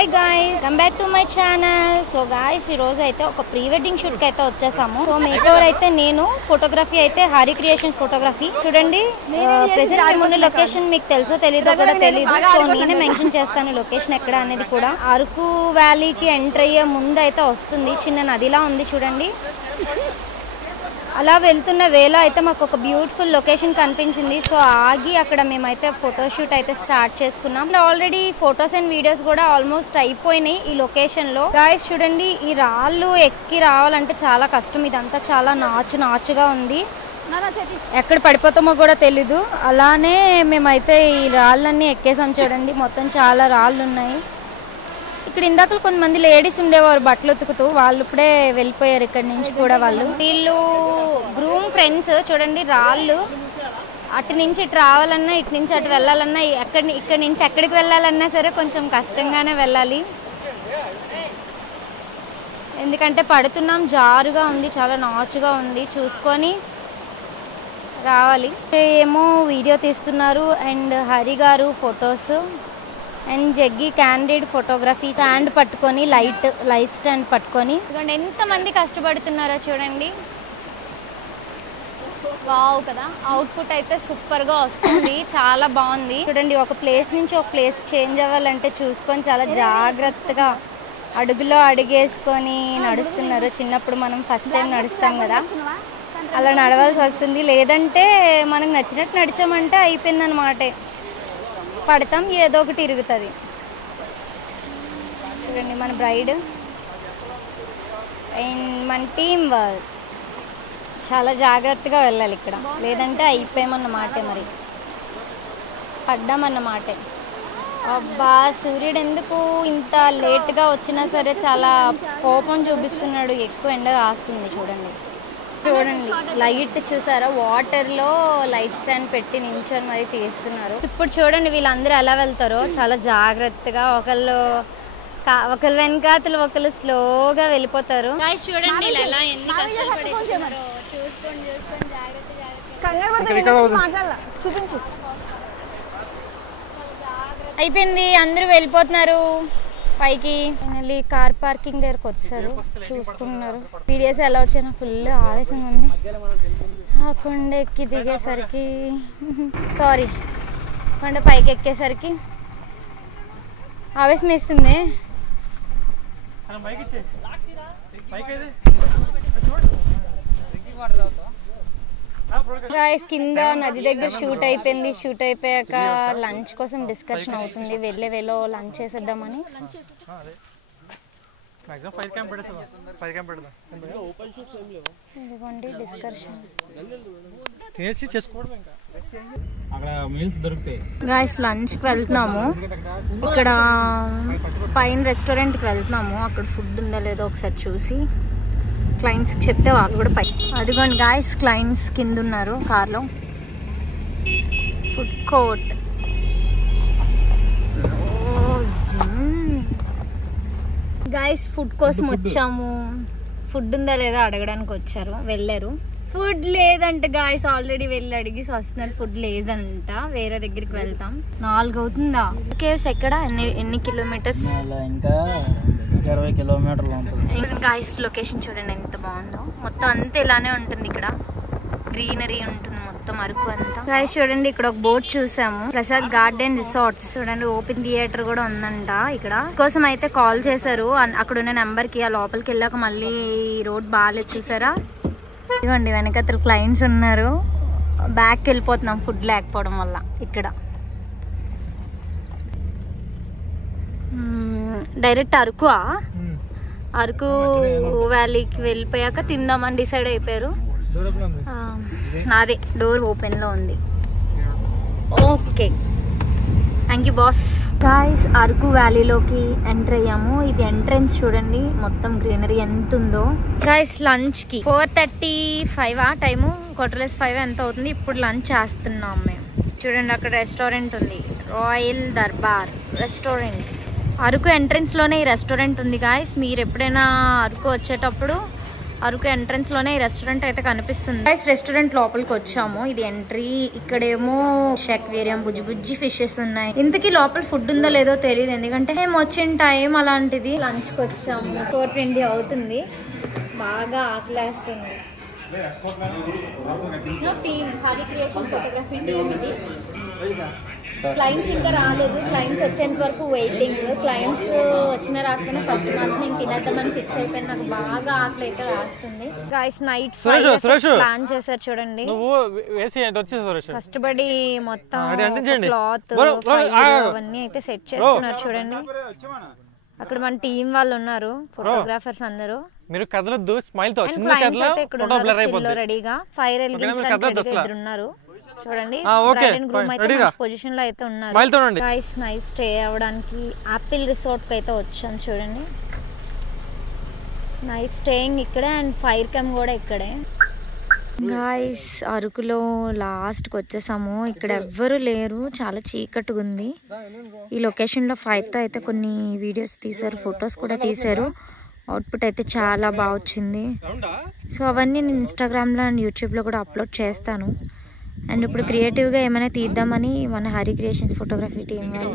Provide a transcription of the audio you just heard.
Hi guys, come back to my channel. So guys, ఈ రోజు అయితే ఒక ప్రీ వెడ్డింగ్ షూట్ కి అయితే వచ్చేసాము. సో మేకోవర్ అయితే నేను, ఫోటోగ్రఫీ అయితే హరి క్రియేషన్ ఫోటోగ్రఫీ. చూడండి, ప్రెసెంట్ ముందు లొకేషన్ మీకు తెలుసో తెలీదో కూడా తెలీదు. సో నేనే మెన్షన్ చేస్తాను లొకేషన్ ఎక్కడ అనేది కూడా. అరకు వ్యాలీకి ఎంటర్ అయ్యే ముందు అయితే వస్తుంది, చిన్న నదిలా ఉంది చూడండి. అలా వెళ్తున్న వేలో అయితే మాకు ఒక బ్యూటిఫుల్ లొకేషన్ కనిపించింది. సో ఆగి అక్కడ మేమైతే ఫోటోషూట్ అయితే స్టార్ట్ చేసుకున్నాం. ఆల్రెడీ ఫొటోస్ అండ్ వీడియోస్ కూడా ఆల్మోస్ట్ అయిపోయినాయి ఈ లొకేషన్ లో. గాయ్స్ చూడండి, ఈ రాళ్ళు ఎక్కి రావాలంటే చాలా కష్టం. ఇదంతా చాలా నాచుగా ఉంది, ఎక్కడ పడిపోతామో కూడా తెలీదు. అలానే మేమైతే ఈ రాళ్ళన్నీ ఎక్కేసాం చూడండి. మొత్తం చాలా రాళ్ళు ఉన్నాయి. ఇక్కడ ఇందాక కొంతమంది లేడీస్ ఉండేవారు బట్టలు ఉతుకుతూ, వాళ్ళు ఇప్పుడే వెళ్ళిపోయారు ఇక్కడ నుంచి కూడా. వీళ్ళు గ్రూమ్ ఫ్రెండ్స్. చూడండి రాళ్ళు, అటు నుంచి ఇటు రావాలన్నా, ఇటు నుంచి అటు వెళ్ళాలన్నా, ఇక్కడ నుంచి ఎక్కడికి వెళ్ళాలన్నా సరే కొంచెం కష్టంగానే వెళ్ళాలి. ఎందుకంటే పడుతున్నాం, జారుగా ఉంది, చాలా నాచుగా ఉంది, చూసుకొని రావాలి. ఏమో వీడియో తీస్తున్నారు అండ్ హరి గారు photos and Jaggi candid photography. Stand పట్టుకొని, లైట్ స్టాండ్ పట్టుకొని ఎంతమంది కష్టపడుతున్నారో చూడండి. వావ్ కదా, అవుట్పుట్ అయితే సూపర్గా వస్తుంది, చాలా బాగుంది. చూడండి, ఒక ప్లేస్ నుంచి ఒక ప్లేస్ చేంజ్ అవ్వాలంటే చూసుకొని చాలా జాగ్రత్తగా అడుగులో అడుగేసుకొని నడుస్తున్నారు. చిన్నప్పుడు మనం ఫస్ట్ టైం నడుస్తాం కదా, అలా నడవాల్సి వస్తుంది. లేదంటే మనకు నచ్చినట్టు నడిచామంటే అయిపోయిందన్నమాట, పడతాం, ఏదో ఒకటి ఇరుగుతుంది. చూడండి మన బ్రైడ్ అండ్ మన టీమ్ వర్క్. చాలా జాగ్రత్తగా వెళ్ళాలి ఇక్కడ, లేదంటే అయిపోయామన్నమాట, మరి పడ్డామన్నమాట. అబ్బా, సూర్యుడు ఎందుకు ఇంత లేట్గా వచ్చినా సరే చాలా కోపం చూపిస్తున్నాడు, ఎక్కువ ఎండ కాస్తుంది. చూడండి లైట్ చూసారా, వాటర్లో లైట్ స్టాండ్ పెట్టి నించొని మరి తీస్తున్నారు. ఇప్పుడు చూడండి వీళ్ళందరూ ఎలా వెళ్తారో, చాలా జాగ్రత్తగా ఒకళ్ళు వెనకాతలు ఒకళ్ళు స్లోగా వెళ్ళిపోతారు. చూడండి ఎలా ఎన్ని కష్టాలు పడుతున్నారో, చూసుకొని జాగ్రత్త. అయిపోయింది, అందరూ వెళ్ళిపోతున్నారు పైకి. ఫైనల్లీ కార్ పార్కింగ్ దగ్గరకు వచ్చారు, చూసుకుంటున్నారు. వీడియోస్ ఎలా వచ్చాయో ఫుల్ ఆవేశంగా ఉంది. ఆ కొండ ఎక్కి దిగేసరికి సారీ కొండ పైకి ఎక్కేసరికి ఆవేశం వేస్తుంది. గాయ్స్, కింద నది దగ్గర షూట్ అయిపోయింది. షూట్ అయిపోయాక లంచ్ కోసం డిస్కషన్ అవుతుంది. వెళ్ళే వేలో లంచ్ చేసేద్దామని. ఇదిగోండి డిస్కషన్. గాయ్స్, లంచ్కి వెళ్తున్నాము. ఇక్కడ పైన రెస్టారెంట్కి వెళ్తున్నాము. అక్కడ ఫుడ్ ఉందా లేదో ఒకసారి చూసి క్లయింట్స్కి చెప్తే వాళ్ళు కూడా పై. అదిగోండి గాయ్స్, క్లయింట్స్ కింద ఉన్నారు కార్లో. Food court. గాయ్స్, ఫుడ్ కోసం వచ్చాము. ఫుడ్ ఉందా లేదా అడగడానికి వచ్చారు, వెళ్ళారు. ఫుడ్ లేదంటే గాయ్స్, ఆల్రెడీ వెళ్ళి అడిగి వస్తున్నారు. ఫుడ్ లేదంట, వేరే దగ్గరికి వెళ్తాం. 4 అవుతుందా? కేవ్స్ ఎక్కడ, ఎన్ని కిలోమీటర్స్? ఇంకా 20 కిలోమీటర్లు ఉంటుంది. గాయ్స్, లొకేషన్ చూడండి ఎంత బాగుందో. మొత్తం అంతా ఇలానే ఉంటుంది, ఇక్కడ గ్రీనరీ ఉంటుంది మొత్తం అరకు అంతా. గాయ్స్ చూడండి, ఇక్కడ ఒక బోట్ చూసాము, ప్రసాద్ గార్డెన్ రిసార్ట్స్. చూడండి ఓపెన్ థియేటర్ కూడా ఉందంట ఇక్కడ. కోసం అయితే కాల్ చేశారు, అక్కడ ఉన్న నెంబర్ కి. ఆ లోపలికి వెళ్ళాక మళ్ళీ రోడ్ బాగాలేదు చూసారా. ఇదిగోండి వెనకతలు క్లయింట్స్ ఉన్నారు. బ్యాక్ వెళ్ళిపోతున్నాం ఫుడ్ లేకపోవడం వల్ల. ఇక్కడ డైరెక్ట్ అరకు వ్యాలీకి వెళ్ళిపోయాక తిందామని డిసైడ్ అయిపోయారు. నాదే డోర్ ఓపెన్ లో ఉంది. Okay, thank you boss. Guys, Araku వ్యాలీలోకి ఎంటర్ అయ్యాము. ఇది ఎంట్రన్స్ చూడండి, మొత్తం గ్రీనరీ ఎంత ఉందో. గాయ్స్, లంచ్ కి 4:35 టైము, 4:5 ఎంత అవుతుంది. ఇప్పుడు లంచ్ చేస్తున్నాం మేము. చూడండి అక్కడ రెస్టారెంట్ ఉంది, royal Darbar restaurant. Araku entrance లోనే ఈ రెస్టారెంట్ ఉంది గాయ్స్. మీరు ఎప్పుడైనా అరకు వచ్చేటప్పుడు అరకు ఎంట్రన్స్ లోనే ఈ రెస్టారెంట్ అయితే కనిపిస్తుంది. గైస్ రెస్టారెంట్ లోపలికి వచ్చాము. ఇది ఎంట్రీ. ఇక్కడేమో షెక్వేరియం బుజ్జి బుజ్జి ఫిషెస్ ఉన్నాయి. ఇంతకీ లోపల ఫుడ్ ఉందో లేదో తెలియదు, ఎందుకంటే మేము వచ్చిన టైం అలాంటిది. లంచ్ కి వచ్చాము. 4:20 అవుతుంది. బాగా ఆకలేస్తుంది. Team Hari creation photography team ఇది. క్లయింట్స్ ఇంకా రాలేదు. క్లయింట్స్ వచ్చేంత వరకు వెయిటింగ్. క్లయింట్స్ వచ్చిన రాకపోయినా ఫస్ట్ మాత్రం నేను తినేద్దామని ఫిక్స్ అయిపోయాను. నాకు బాగా ఆకలి అయితే వేస్తుంది. గైస్ నైట్ ప్లాన్ చేశారు చూడండి. కష్టపడి మొత్తం క్లాత్ అవన్నీ అయితే సెట్ చేస్తున్నారు చూడండి. అక్కడ మన టీం వాళ్ళు ఉన్నారు, ఫోటోగ్రాఫర్స్ అందరూ. మీరు కదలొద్దు, స్మైల్ తో చిన్న కదల ఫోటో బ్లర్ అయిపోద్ది. రెడీగా ఫైర్ ఎలిగించడానికి ఇద్దరు ఉన్నారు చూడండి. పొజిషన్ లో అయితే ఉన్నారు. గైస్ నైట్ స్టే అవ్వడానికి ఆపిల్ రిసార్ట్ కి అయితే వచ్చాను చూడండి. నైట్ స్టేయింగ్ ఇక్కడే అండ్ ఫైర్ క్యాంప్ కూడా ఇక్కడే. గాయస్ అరకులో లాస్ట్కి వచ్చేసాము. ఇక్కడ ఎవ్వరు లేరు, చాలా చీకట్టుగా ఉంది. ఈ లొకేషన్లో ఫైర్తో అయితే కొన్ని వీడియోస్ తీశారు, ఫొటోస్ కూడా తీశారు. అవుట్పుట్ అయితే చాలా బాగా వచ్చింది. సో అవన్నీ నేను ఇన్స్టాగ్రామ్లో అండ్ యూట్యూబ్లో కూడా అప్లోడ్ చేస్తాను. అండ్ ఇప్పుడు క్రియేటివ్గా ఏమైనా తీద్దామని మన హరి క్రియేషన్స్ ఫోటోగ్రఫీ టీం వాళ్ళు